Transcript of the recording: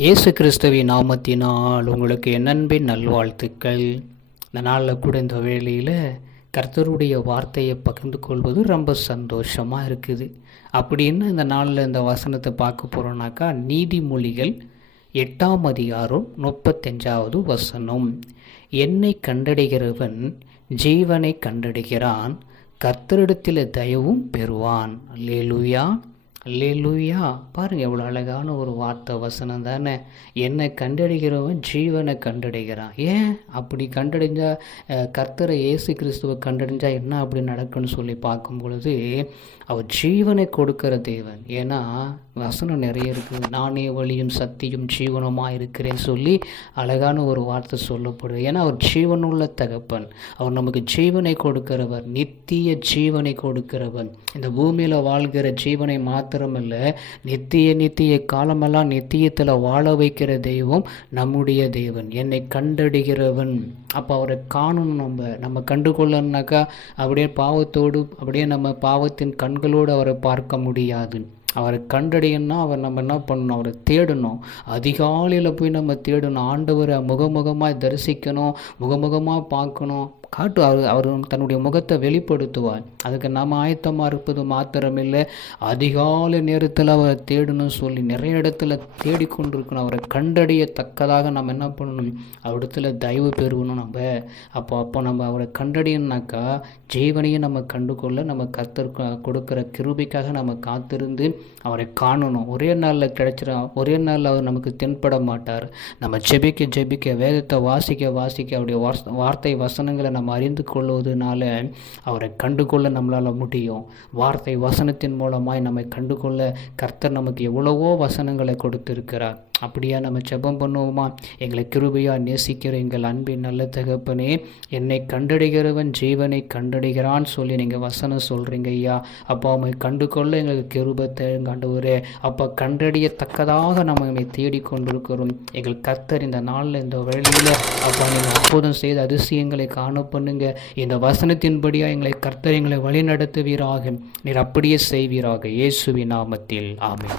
இயேசு கிறிஸ்துவின் நாமத்தினால் உங்களுக்கு என் அன்பின் நல்வாழ்த்துக்கள். இந்த நாளில் கூட இந்த வேளையில் கர்த்தருடைய வார்த்தையை பகிர்ந்து கொள்வது ரொம்ப சந்தோஷமாக இருக்குது. அப்படின்னு இந்த நாளில் இந்த வசனத்தை பார்க்க போகிறோன்னாக்கா, நீதிமொழிகள் 8ஆம் அதிகாரம் 35வது வசனம். என்னை கண்டடைகிறவன் ஜீவனை கண்டடைகிறான், கர்த்தரிடத்தில் தயவும் பெறுவான். அல்லேலூயா, அல்லேலூயா. பாருங்கள், எவ்வளோ அழகான ஒரு வார்த்தை வசனம் தானே. என்னை கண்டடைகிறவன் ஜீவனை கண்டடைகிறான். ஏன் அப்படி கண்டடைஞ்சா, கர்த்தரை இயேசு கிறிஸ்துவை கண்டடைஞ்சா என்ன அப்படி நடக்குன்னு சொல்லி பார்க்கும் பொழுது, அவர் ஜீவனை கொடுக்கிற தேவன். ஏன்னா வசனம் நிறைய இருக்குது. நானே வழியும் சத்தியும் ஜீவனமாக இருக்கிறேன்னு சொல்லி அழகான ஒரு வார்த்தை சொல்லப்படுது. ஏன்னா அவர் ஜீவனுள்ள தகப்பன். அவர் நமக்கு ஜீவனை கொடுக்கிறவர், நித்திய ஜீவனை கொடுக்கிறவன். இந்த பூமியில் வாழ்கிற ஜீவனை மாத்திரமல்ல, நித்திய காலமெல்லாம் நித்தியத்தில் வாழ வைக்கிற தெய்வம் நம்முடைய தேவன். என்னை கண்டடைகிறவன். அப்போ அவரை காணணும். நம்ம கண்டுகொள்ளணுனாக்கா அப்படியே பாவத்தோடு, அப்படியே நம்ம பாவத்தின் கண்களோடு அவரை பார்க்க முடியாது. அவரை கண்டடையணும்னா நம்ம என்ன பண்ணணும்? அவரை தேடணும். அதிகாலையில் போய் நம்ம தேடணும். ஆண்டவரை முகமுகமாக தரிசிக்கணும், முகமுகமாக பார்க்கணும். அவர் தன்னுடைய முகத்தை வெளிப்படுத்துவார். அதுக்கு நாம் ஆயத்தமாக இருப்பது மாத்திரமில்லை, அதிகாலை நேரத்தில் அவரை தேடணும் சொல்லி நிறைய இடத்துல தேடிக்கொண்டிருக்கணும். அவரை கண்டறியத்தக்கதாக நம்ம என்ன பண்ணணும்? அவரிடத்துல தயவு பெறுவணும் நம்ம. அப்போ நம்ம அவரை கண்டறியணுனாக்கா ஜீவனையும் நம்ம கண்டுகொள்ள நம்ம கர்த்தர் கொடுக்குற கிருபைக்காக நம்ம காத்திருந்து அவரை காணணும். ஒரே நாளில் கிடைச்சிடும், ஒரே நாளில் அவர் நமக்கு தென்பட மாட்டார். நம்ம ஜெபிக்க வேதத்தை வாசிக்க அவருடைய வார்த்தை வசனங்களை நம்ம அறிந்து கொள்வதனால அவரை கண்டுகொள்ள நம்மளால் முடியும். வார்த்தை வசனத்தின் மூலமாய் நம்மை கண்டுகொள்ள கர்த்தர் நமக்கு எவ்வளவோ வசனங்களை கொடுத்திருக்கிறார். அப்படியா நம்ம ஜெபம் பண்ணுவோமா? எங்களை கிருபையாக நேசிக்கிற எங்கள் அன்பின் நல்ல தகப்பனே, என்னை கண்டடைகிறவன் ஜீவனை கண்டடைகிறான்னு சொல்லி நீங்கள் வசனம் சொல்கிறீங்க ஐயா. அப்போ அவனை கண்டுகொள்ள எங்களுக்கு கிருபத்தை ஆண்டவரே. அப்போ கண்டறியத்தக்கதாக நம்ம எங்களை தேடிக்கொண்டிருக்கிறோம். எங்கள் கர்த்தர் இந்த நாளில் இந்த வேளையில் அப்போ நீங்கள் அற்புதம் செய்த அதிசயங்களை காண பண்ணுங்க. இந்த வசனத்தின்படியாக எங்களை கர்த்தர் எங்களை வழி நடத்துவீராக. நீர் அப்படியே செய்வீராக. இயேசுவின் நாமத்தில் ஆமென்.